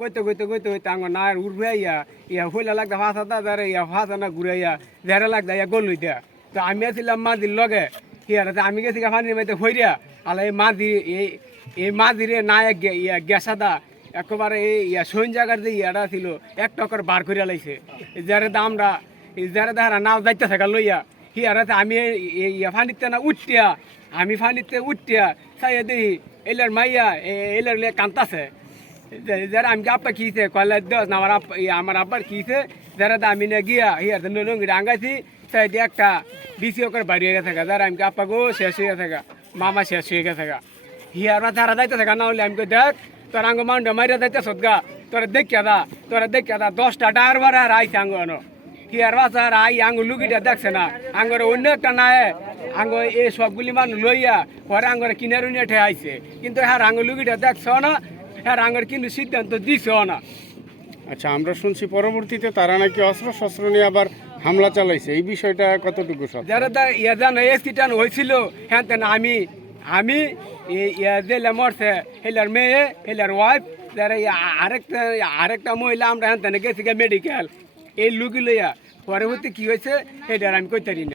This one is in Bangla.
কইতে কইতে কইতে কইতে আঙ্গ না উড়বে ইয়া হইলা লাগতে ফাঁসা দাদারে ফাঁসা না ঘুরাইয়া ঝেড়ে লাগতে গল হইতে তো আমি আসছিলাম মাদির লগে হিয়ারাতে আমি গেছি পানির মধ্যে হইয়া আলা এই মাদিরে না গ্যাসাদা একেবারে এই সৈন জায়গার যে ইয়াটা ছিল এক টকর বার করিয়া লাইছে যারে আমরা যারে দাহারা নাও যাইতে থাকা লইয়া হিয়ারাতে আমি ফানিতে না উঠিয়া আমি ফানিতে উঠিয়া চাই দেখি এলার মাইয়া এলার কান্তাছে যারা আমি আব্বা খেয়েছে কয়লা দশ না আমার আব্বার খেয়েছে যারা আমি না গিয়া হিয়ার নঙ্গি ডাঙ্গাইছি চাই দিয়ে একটা বিসি করে বাড়ি হয়ে গেছে যারা আমি আব্বা গো শেষ হয়ে গেছে মামা শেষ হয়ে গেছে হিয়ার যারা যাইতে থাকা না হলে আমি দেখ তোর আঙ্গ মাউন্ডে মারিয়া যাইতে সদগা তোরা দেখিয়া দা 10টা ড্রাইভার আর আইছে আঙ্গ হিয়ার বাসার আই আঙ্গ লুকিটা দেখছে না আঙ্গর অন্য একটা নাই আঙ্গ এই সবগুলি মানুষ লইয়া পরে আঙ্গরে কিনার উনিয়াঠে আইছে কিন্তু হ্যাঁ আঙ্গ লুকিটা দেখছ না হ্যাঁ আঙ্গর কিন্তু সিদ্ধান্ত দিছ না। আচ্ছা, আমরা শুনছি পরবর্তীতে তারা নাকি অস্ত্র শস্ত্র নিয়ে আবার হামলা চালাইছে, এই বিষয়টা কতটুকু সত্য? যারা ইয়া জানো এক্সিডেন্ট হয়েছিল হ্যাঁ তেন আমি জেলে মরছে হেলার মেয়ে হেলার ওয়াইফ যারা আরেকটা মহিলা আমরা হ্যাঁ তেনে গেছি মেডিকেল এই লুকি লইয়া পরবর্তী কি হয়েছে সেটা আমি কইতে পারি না।